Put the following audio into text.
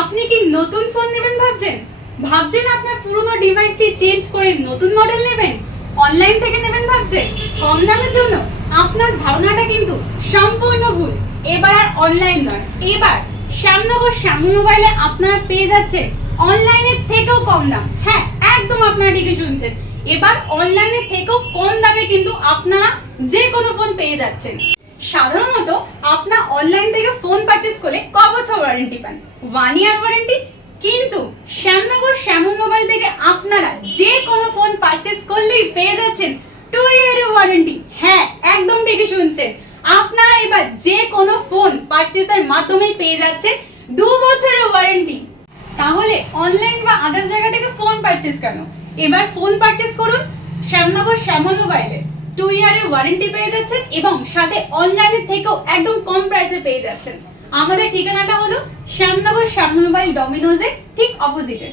আপনি কি নতুন ফোন নেবেন ভাবছেন? ভাবছেন আপনার পুরনো ডিভাইসটি চেঞ্জ করে নতুন মডেল নেবেন? অনলাইন থেকে নেবেন ভাবছেন? কম দামের জন্য আপনার ধারণাটা কিন্তু সম্পূর্ণ ভুল। এবার আর অনলাইন নয়। এবার শ্যামনগর শ্যামু মোবাইলে আপনারা পেয়ে যাচ্ছেন অনলাইনের থেকেও কম দাম। হ্যাঁ একদম আপনারা ঠিকই শুনছেন। এবার অনলাইনের থেকেও কম দামে কিন্তু আপনারা যে কোনো ফোন পেয়ে যাচ্ছেন। সাধারণত আপনার অনলাইন থেকে ফোন পারচেজ করলে ক বছর ওয়ারেন্টি পান? ওয়ান ইয়ার ওয়ারেন্টি কিন্তু শ্যামনগর শ্যামন মোবাইল থেকে আপনারা যে কোনো ফোন পারচেজ করলেই পেয়ে যাচ্ছেন টু ইয়ারের ওয়ারেন্টি হ্যাঁ একদম ঠিকই শুনছেন। আপনারা এবার যে কোনো ফোন পারচেজের মাধ্যমেই পেয়ে যাচ্ছেন দু বছরের ওয়ারেন্টি তাহলে অনলাইন বা আদার্স জায়গা থেকে ফোন পারচেজ কেন? এবার ফোন পারচেজ করুন শ্যামনগর শ্যামল মোবাইলে টু ইয়ারের ওয়ারেন্টি পেয়ে যাচ্ছেন এবং সাথে অনলাইনের থেকেও একদম কম প্রাইসে পেয়ে যাচ্ছেন। আমাদের ঠিকানাটা হলো শ্যামনগর শ্যামনবাড়ি ডমিনোজের ঠিক অপোজিটে